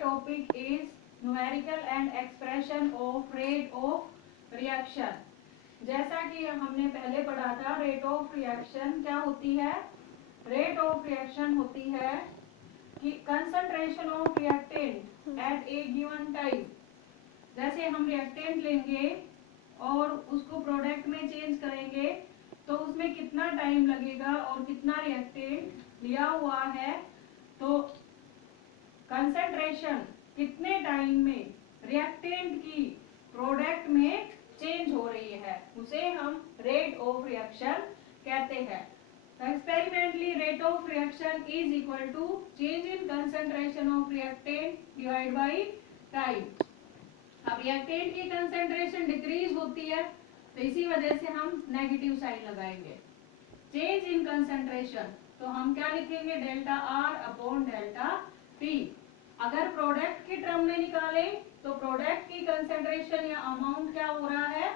topic is numerical and expression of rate of reaction. जैसा कि हमने पहले पढ़ा था, रेट ऑफ रिएक्शन क्या होती है? रेट ऑफ रिएक्शन होती है कि concentration of reactant eight A given time. जैसे हम रिएक्टेंट लेंगे और उसको प्रोडक्ट में चेंज करेंगे तो उसमें कितना टाइम लगेगा और कितना रिएक्टेंट लिया हुआ है, तो कंसंट्रेशन कितने टाइम में रिएक्टेंट की प्रोडक्ट में चेंज हो रही है, उसे हम रेट ऑफ रिएक्शन कहते हैं। Experimentally rate of reaction is equal to change in concentration of reactant divide by time. अब रिएक्टेंट की कंसंट्रेशन डिक्रीज होती है तो इसी वजह से हम नेगेटिव साइन लगाएंगे। चेंज इन कंसंट्रेशन तो हम क्या लिखेंगे? Delta R upon delta T. अगर प्रोडक्ट की टर्म में निकाले तो प्रोडक्ट की कंसंट्रेशन या अमाउंट क्या हो रहा है?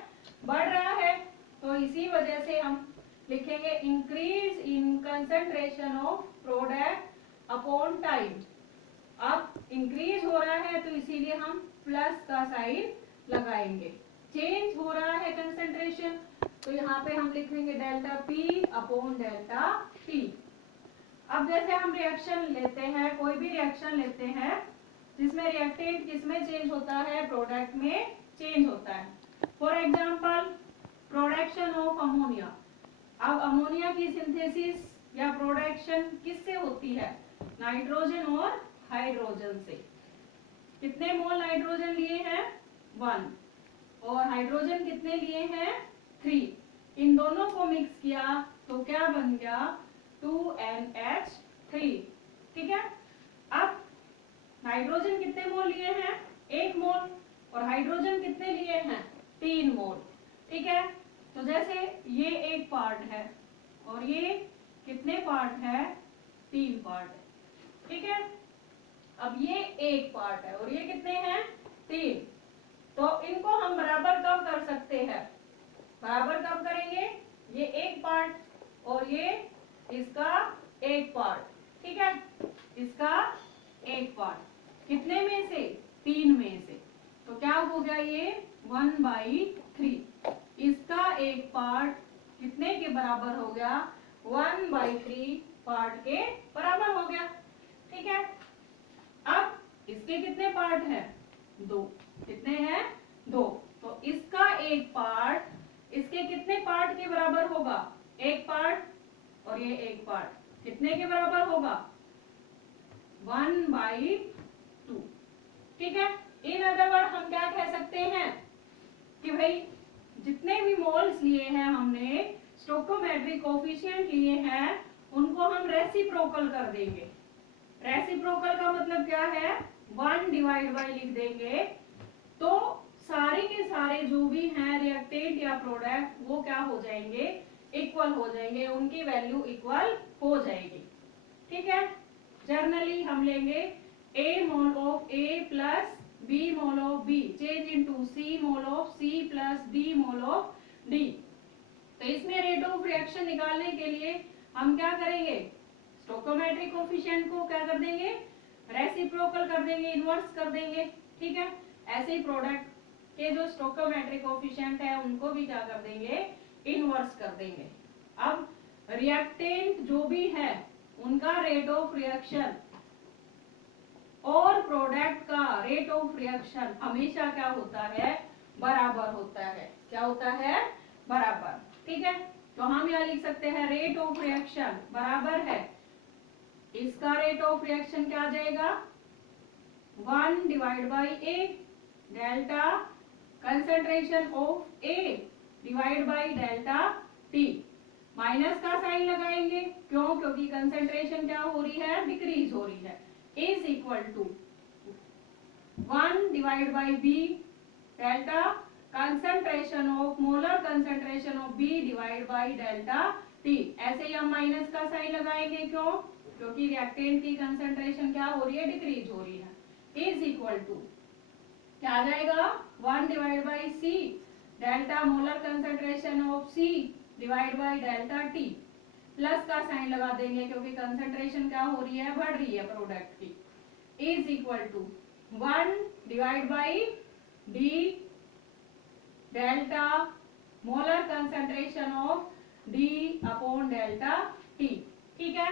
बढ़ रहा है, तो इसी वजह से हम लिखेंगे increase in concentration of product upon time. अब इंक्रीज हो रहा है तो इसीलिए हम प्लस का साइन लगाएंगे। चेंज हो रहा है कंसंट्रेशन तो यहाँ पे हम लिखेंगे delta P upon delta T. अब जैसे हम रिएक्शन लेते हैं, कोई भी रिएक्शन लेते हैं जिसमें रिएक्टेंट किसमें चेंज होता है? प्रोडक्ट में चेंज होता है। For example production of ammonia. अब अमोनिया की सिंथेसिस या प्रोडक्शन किससे होती है? नाइट्रोजन और हाइड्रोजन से। कितने मोल नाइट्रोजन लिए हैं? 1। और हाइड्रोजन कितने लिए हैं? 3। इन दोनों को मिक्स किया तो क्या बन गया? 2NH3। ठीक है। अब नाइट्रोजन कितने मोल लिए हैं? 1 मोल। और हाइड्रोजन कितने लिए हैं? 3 मोल। ठीक है। तो जैसे ये एक पार्ट है और ये कितने पार्ट है? 3 पार्ट है। ठीक है। अब ये एक पार्ट है और ये कितने हैं? 3। तो इनको हम बराबर कब कर सकते हैं? बराबर कब करेंगे? ये एक पार्ट और ये इसका एक पार्ट। ठीक है। इसका एक पार्ट कितने में से? 3 में से। तो क्या हो गया? ये 1/3। इसका एक पार्ट कितने के बराबर हो गया? 1/3 पार्ट के बराबर हो गया। ठीक है। अब इसके कितने पार्ट हैं? 2। कितने हैं? 2। तो इसका एक पार्ट इसके कितने पार्ट के बराबर होगा? एक पार्ट और ये एक पार्ट कितने के बराबर होगा? 1/2। ठीक है। इन अदर वर्ड हम क्या कह सकते हैं कि भाई जितने भी मोल्स लिए हैं हमने, स्टोइकोमेट्रिक कोफिशिएंट लिए हैं, उनको हम रेसिप्रोकल कर देंगे। रेसिप्रोकल का मतलब क्या है? 1 डिवाइड बाय लिख देंगे तो सारे के सारे जो भी हैं रिएक्टेंट या प्रोडक्ट वो क्या हो जाएंगे? इक्वल हो जाएंगे, उनकी वैल्यू इक्वल हो जाएगी। ठीक है। जनरली हम लेंगे A mole of A plus B mole of B change into C mole of C plus D mole of D। तो इसमें रेट ऑफ रिएक्शन निकालने के लिए हम क्या करेंगे? स्टोइकोमेट्रिक कोफिशिएंट को क्या कर देंगे? रेसिप्रोकल कर देंगे, इनवर्स कर देंगे। ठीक है। ऐसे ही प्रोडक्ट के जो स्टोइकोमेट्रिक कोफिशिएंट है उनको भी क्या कर देंगे? इनवर्स कर देंगे। अब रिएक्टेंट जो भी है उनका रेट ऑफ रिएक्शन और प्रोडक्ट का रेट ऑफ रिएक्शन हमेशा क्या होता है? बराबर होता है। क्या होता है? बराबर। ठीक है। तो हम यहाँ लिख सकते हैं रेट ऑफ रिएक्शन बराबर है, इसका रेट ऑफ रिएक्शन क्या आ जाएगा? 1 divide by A delta concentration of A divide by delta T। Minus का साइन लगाएंगे, क्यों? क्योंकि कंसंट्रेशन क्या हो रही है? डिक्रीज हो रही है। Is equal to 1 divide by B delta concentration of molar concentration of B divide by delta T। ऐसे ही हम माइनस का साइन लगाएंगे, क्यों? क्योंकि रिएक्टेंट की कंसंट्रेशन क्या हो रही है? डिक्रीज हो रही है। इज इक्वल टू क्या आ जाएगा? 1 divide by C delta molar concentration of C divide by delta T। Plus का साइन लगा देंगे क्योंकि कंसंट्रेशन क्या हो रही है? बढ़ रही है प्रोडक्ट की। Is equal to 1 divide by D delta molar concentration of D upon delta T. ठीक है,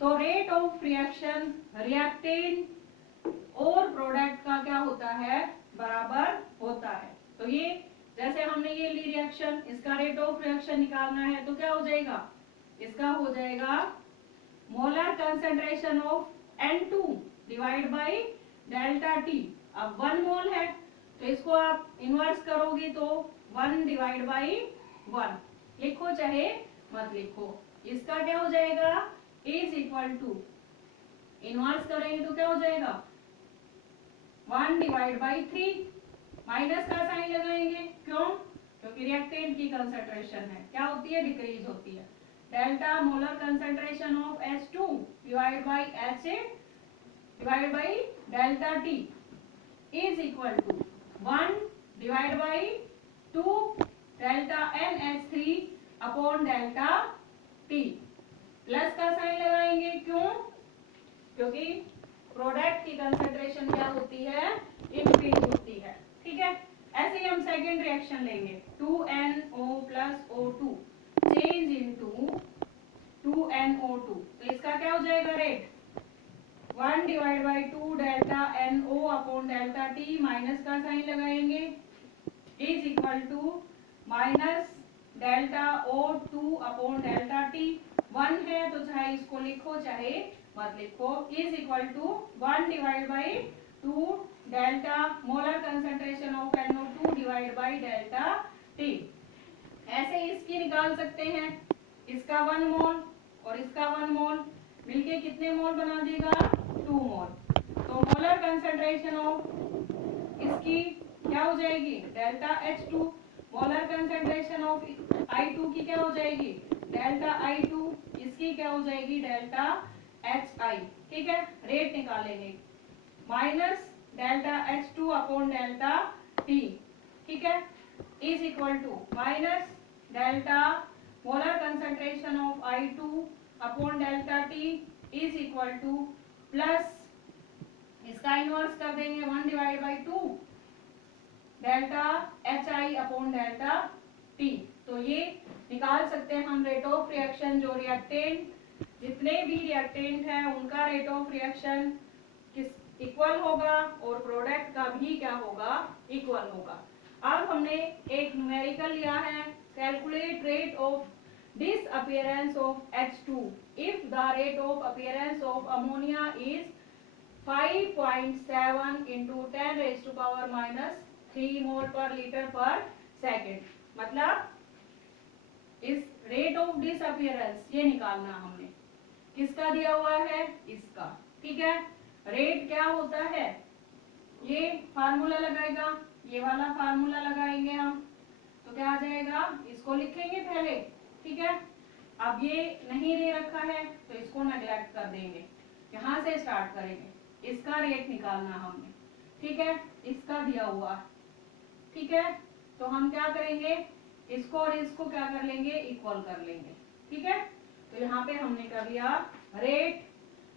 तो रेट ऑफ रिएक्शन रिएक्टेंट और प्रोडक्ट का क्या होता है, बराबर होता है। तो ये जैसे हमने ये ली रिएक्शन, इसका रेट ऑफ रिएक्शन निकालना है तो क्या हो जाएगा, इसका हो जाएगा molar concentration of N2 divide by delta T. अब 1 मोल है तो इसको आप इनवर्स करोगे तो 1 डिवाइड बाई 1 लिखो चाहे मत लिखो। इसका क्या हो जाएगा, इज इक्वल टू इनवर्स करेंगे तो क्या हो जाएगा 1 डिवाइड बाई 3, माइनस का साइन लगाएंगे, क्यों, क्योंकि रिएक्टेंट की कंसंट्रेशन है क्या होती है, डिक्रीज होती है। Delta molar concentration of H2 divide by HA divide by delta T is equal to 1 divide by 2 delta NH3 upon delta T। Plus का साइन लगाएंगे, क्यों, क्योंकि प्रोडक्ट की कंसंट्रेशन क्या होती है, इंक्रीज होती है। ठीक है, ऐसे ही हम सेकेंड रिएक्शन लेंगे 2NO plus O2 change into 2NO2। तो इसका क्या हो जाएगा rate, 1 divide by 2 delta NO upon delta T, minus का साइन लगाएंगे, is equal to minus delta O2 upon delta T। 1 है तो चाहे इसको लिखो चाहे मत लिखो, is equal to 1 divide by 2 delta molar concentration of NO2 divide by delta T। ऐसे इसकी निकाल सकते हैं, इसका 1 मोल और इसका 1 मोल मिलके कितने मोल बना देगा, 2 मोल। तो मोलर कंसंट्रेशन ऑफ इसकी क्या हो जाएगी, delta H2, molar concentration of I2 की क्या हो जाएगी, डेल्टा I2, इसकी क्या हो जाएगी, डेल्टा HI। ठीक है, रेट निकालेंगे, minus delta H2 upon delta T। ठीक है, is equal to minus delta molar concentration of I2 upon delta T is equal to plus इसका इनवर्स कर देंगे 1 divide by 2 delta HI upon delta T। तो ये निकाल सकते हैं हम रेट ऑफ रिएक्शन, जो रिएक्टेंट जितने भी रिएक्टेंट हैं उनका रेट ऑफ रिएक्शन किस इक्वल होगा और प्रोडक्ट का भी क्या होगा, इक्वल होगा। अब हमने एक न्यूमेरिकल लिया है, calculate rate of disappearance of H2 if the rate of appearance of ammonia is 5.7 into 10 raised to power minus 3 mole per liter per second। मतलब इस रेट ऑफ डिसअपियरेंस ये निकालना हमने, किसका दिया हुआ है, इसका। ठीक है, रेट क्या होता है, ये फार्मूला लगाएगा, ये वाला फार्मूला लगाएंगे हम, तो क्या आ जाएगा, इसको लिखेंगे पहले। ठीक है, अब ये नहीं दे रखा है तो इसको नेग्लेक्ट कर देंगे, यहाँ से स्टार्ट करेंगे, इसका रेट निकालना हमने। ठीक है, इसका दिया हुआ। ठीक है, तो हम क्या करेंगे, इसको और इसको क्या कर लेंगे, इक्वल कर लेंगे। ठीक है, तो यहाँ पे हमने कर लिया रेट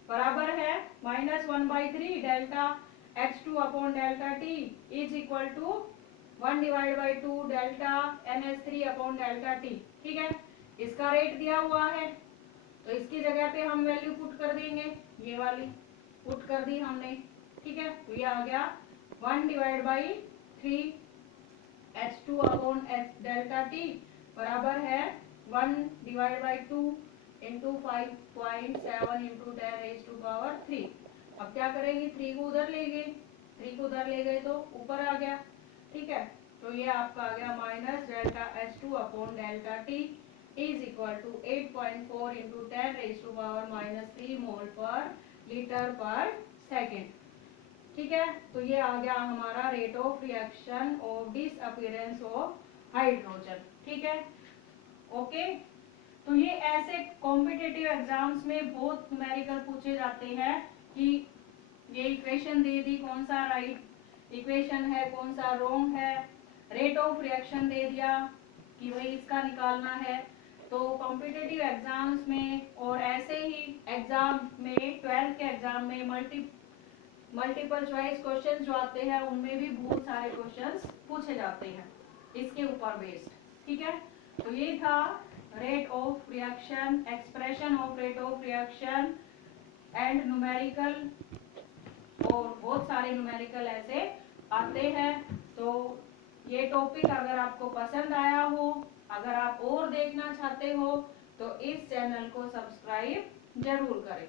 बराबर है -1/3 delta H2 upon delta T is equal to 1 divide by 2 delta NH3 upon delta T। ठीक है, इसका रेट दिया हुआ है तो इसकी जगह पे हम वैल्यू पुट कर देंगे, ये वाली पुट कर दी हमने। ठीक है, तो ये आ गया 1 divide by 3 H2 upon delta T बराबर है 1 divide by 2 into 5.7 into 10 raise to power 3। अब क्या करेंगे, 3 को उधर ले गए, 3 को उधर ले गए तो ऊपर आ गया। ठीक है, तो ये आपका आ गया minus delta H2 upon delta T is equal to 8.4 into 10 raise to power minus 3 mole per litre पर सेकेंड। ठीक है, तो ये आ गया हमारा rate of reaction of disappearance of hydrogen. ठीक है, ओके। तो ये ऐसे कॉम्पिटिटिव एग्जाम्स में बहुत न्यूमेरिकल पूछे जाते हैं कि ये इक्वेशन दे दी, कौन सा राइट इक्वेशन है, कौन सा रॉन्ग है, रेट ऑफ रिएक्शन दे दिया कि भाई इसका निकालना है। तो कॉम्पिटिटिव एग्जाम्स में और ऐसे ही एग्जाम में 12th के एग्जाम में मल्टीपल चॉइस क्वेश्चन जो आते हैं उनमें भी बहुत सारे क्वेश्चंस पूछे जाते हैं इसके ऊपर बेस्ड। ठीक है, तो ये था rate of reaction, expression of rate of reaction and numerical, और बहुत सारे न्यूमेरिकल ऐसे आते हैं। तो ये टॉपिक अगर आपको पसंद आया हो, अगर आप और देखना चाहते हो तो इस चैनल को सब्सक्राइब जरूर करें।